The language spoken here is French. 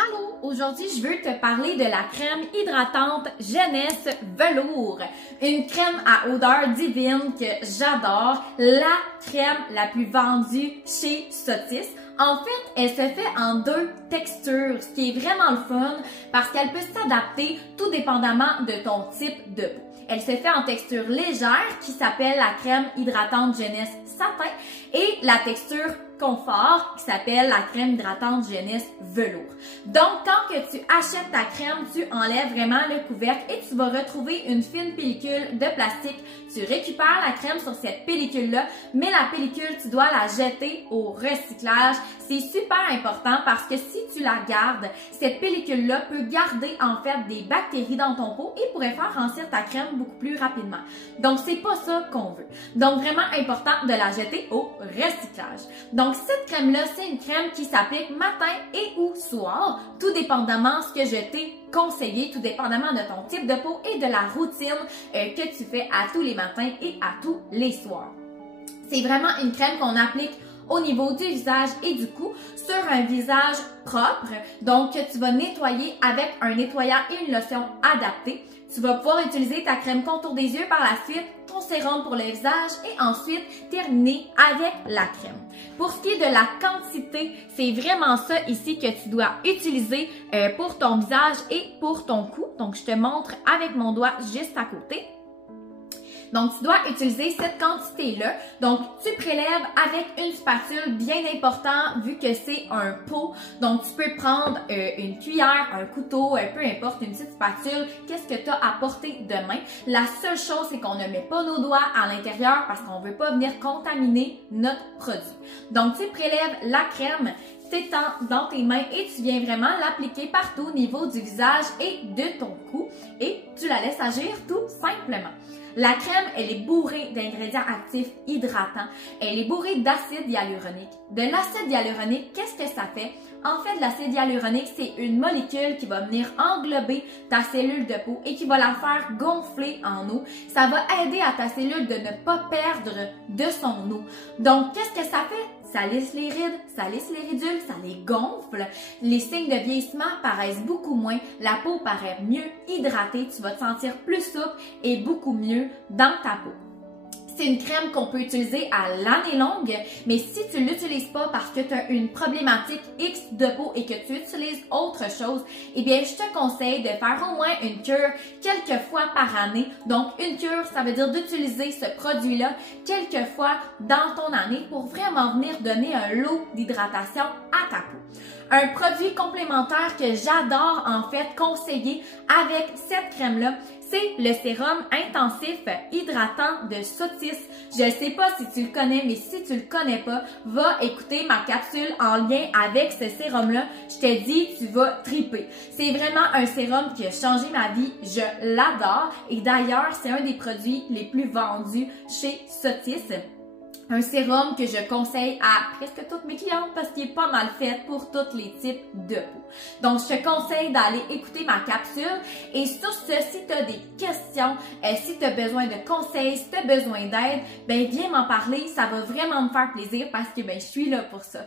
Allô, aujourd'hui je veux te parler de la crème hydratante Jeunesse Velours. Une crème à odeur divine que j'adore, la crème la plus vendue chez Sotis. En fait, elle se fait en deux textures, ce qui est vraiment le fun parce qu'elle peut s'adapter tout dépendamment de ton type de peau. Elle se fait en texture légère qui s'appelle la crème hydratante Jeunesse Satin et la texture confort qui s'appelle la crème hydratante Jeunesse Velours. Donc, quand que tu achètes ta crème, tu enlèves vraiment le couvercle et tu vas retrouver une fine pellicule de plastique. Tu récupères la crème sur cette pellicule-là, mais la pellicule, tu dois la jeter au recyclage. C'est super important parce que si tu la gardes, cette pellicule-là peut garder en fait des bactéries dans ton pot et pourrait faire rancir ta crème beaucoup plus rapidement. Donc, c'est pas ça qu'on veut. Donc, vraiment important de la jeter au recyclage. Donc, cette crème-là, c'est une crème qui s'applique matin et ou soir, tout dépendamment ce que je t'ai conseillé, tout dépendamment de ton type de peau et de la routine que tu fais à tous les matins et à tous les soirs. C'est vraiment une crème qu'on applique au niveau du visage et du cou sur un visage propre, donc que tu vas nettoyer avec un nettoyant et une lotion adaptée. Tu vas pouvoir utiliser ta crème contour des yeux par la suite, ton sérum pour le visage et ensuite terminer avec la crème. Pour ce qui est de la quantité, c'est vraiment ça ici que tu dois utiliser pour ton visage et pour ton cou. Donc, je te montre avec mon doigt juste à côté. Donc, tu dois utiliser cette quantité-là. Donc, tu prélèves avec une spatule bien important vu que c'est un pot. Donc, tu peux prendre une cuillère, un couteau, peu importe, une petite spatule. Qu'est-ce que tu as à portée de main? La seule chose, c'est qu'on ne met pas nos doigts à l'intérieur parce qu'on ne veut pas venir contaminer notre produit. Donc, tu prélèves la crème, t'étends dans tes mains et tu viens vraiment l'appliquer partout au niveau du visage et de ton cou et tu la laisses agir tout simplement. La crème, elle est bourrée d'ingrédients actifs hydratants. Elle est bourrée d'acide hyaluronique. De l'acide hyaluronique, qu'est-ce que ça fait? En fait, l'acide hyaluronique, c'est une molécule qui va venir englober ta cellule de peau et qui va la faire gonfler en eau. Ça va aider à ta cellule de ne pas perdre de son eau. Donc, qu'est-ce que ça fait? Ça lisse les rides, ça lisse les ridules, ça les gonfle. Les signes de vieillissement paraissent beaucoup moins. La peau paraît mieux hydratée. Tu vas te sentir plus souple et beaucoup mieux dans ta peau. C'est une crème qu'on peut utiliser à l'année longue, mais si tu ne l'utilises pas parce que tu as une problématique X de peau et que tu utilises autre chose, eh bien, je te conseille de faire au moins une cure quelques fois par année. Donc, une cure, ça veut dire d'utiliser ce produit-là quelques fois dans ton année pour vraiment venir donner un lot d'hydratation à ta peau. Un produit complémentaire que j'adore en fait conseiller avec cette crème-là, c'est le sérum intensif hydratant de Sotis. Je ne sais pas si tu le connais, mais si tu le connais pas, va écouter ma capsule en lien avec ce sérum-là. Je te dis, tu vas triper. C'est vraiment un sérum qui a changé ma vie. Je l'adore. Et d'ailleurs, c'est un des produits les plus vendus chez Sotis. Un sérum que je conseille à presque toutes mes clientes parce qu'il est pas mal fait pour tous les types de peau. Donc, je te conseille d'aller écouter ma capsule. Et sur ce, si tu as des questions, si tu as besoin de conseils, si tu as besoin d'aide, ben viens m'en parler. Ça va vraiment me faire plaisir parce que ben je suis là pour ça.